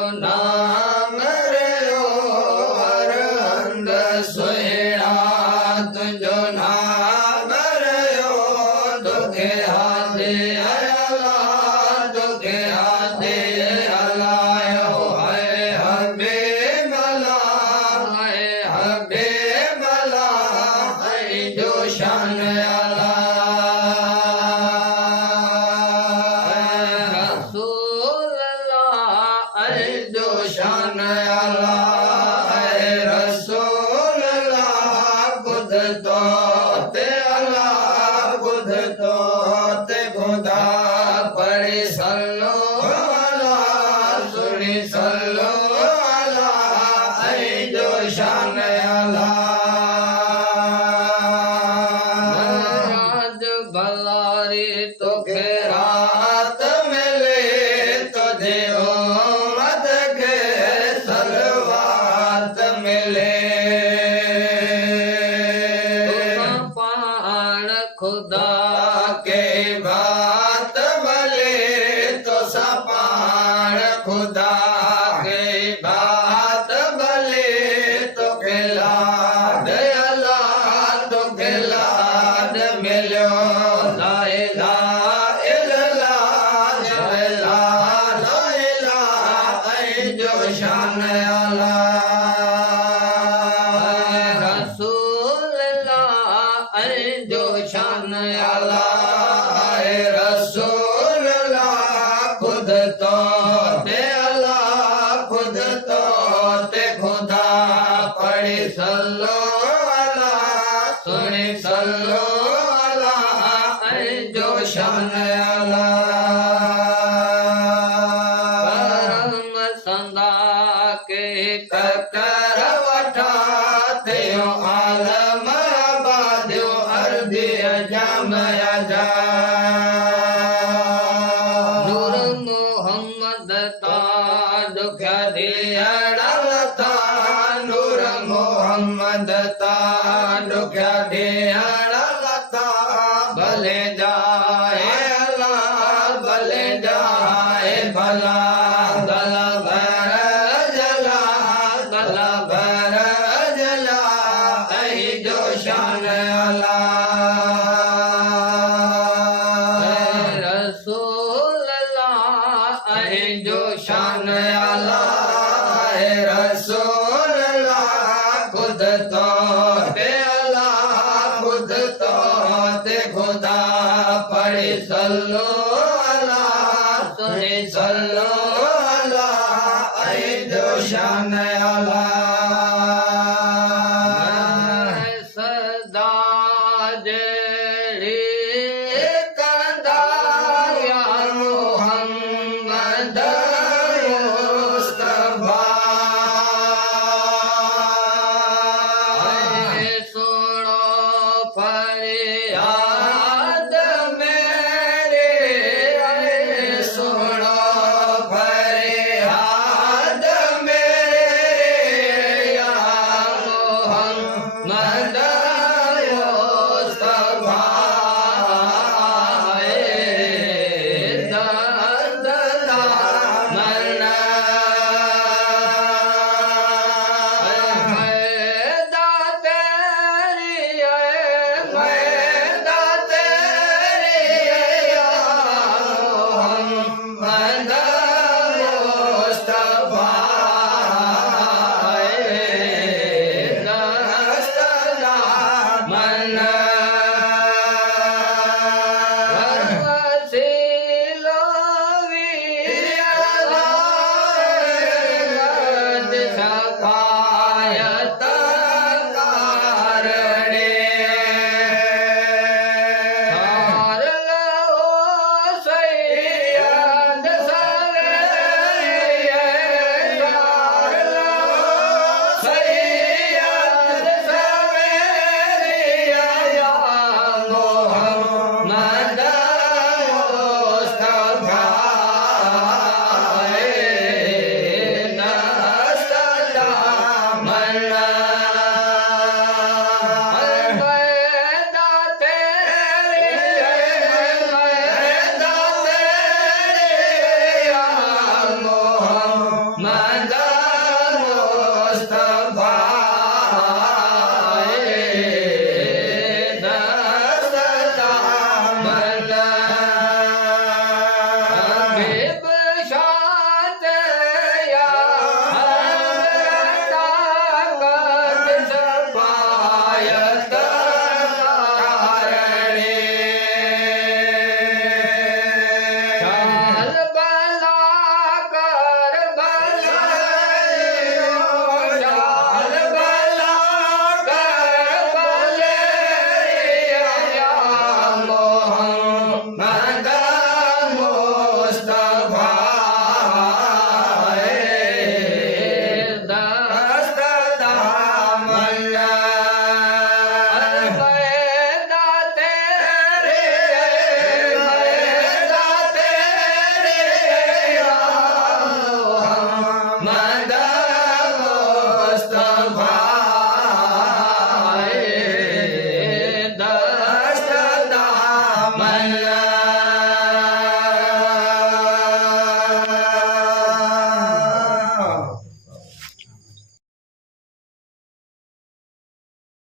तुझो नाम रयो अरहंद सुहिणा तुझो नाम रयो दुखे हाथे अला दुखे हाथे अलायो है हबे भला है जो शान अला शान अल्लाह है रसूल अल्लाह खुद तो ते अल्लाह खुद तो ते खुदा पढ़ी सल्लो अल्लाह सुनी सल्लो अल्लाह है जो शान अल्लाह भलारी तो रात मिले तो देव खुदा के बात भले तो सपाण खुदा के बात भले तो खिलाद अल्लाह तो खिलाद मिलो ला इलाहा इल्लल्लाह ला इलाहा है जो शान अल्लाह जो शान अल्लाह है रसूल अल्लाह खुद तो ते अल्लाह खुद तो ते खुदा पढ़ी सल्लो अल्लाह सुनी सल्लो अल्लाह है जो शान अल्लाह संदा के कर वठा थियो आलम नूर मोहम्मद ता दुखा दियड़ा था नूर मोहम्मद ता दुखा दियड़ा था भले जाए अल्लाह भले जाए भला गला भर जला गला भर जला ऐ जो शान अल्लाह जो शान अल्लाह है रसूल अल्लाह खुद तो ते अल्लाह खुद तो ते खुदा पढ़ी सल्लो अल्लाह सुनी सल्लो अल्लाह है जो शान अल्लाह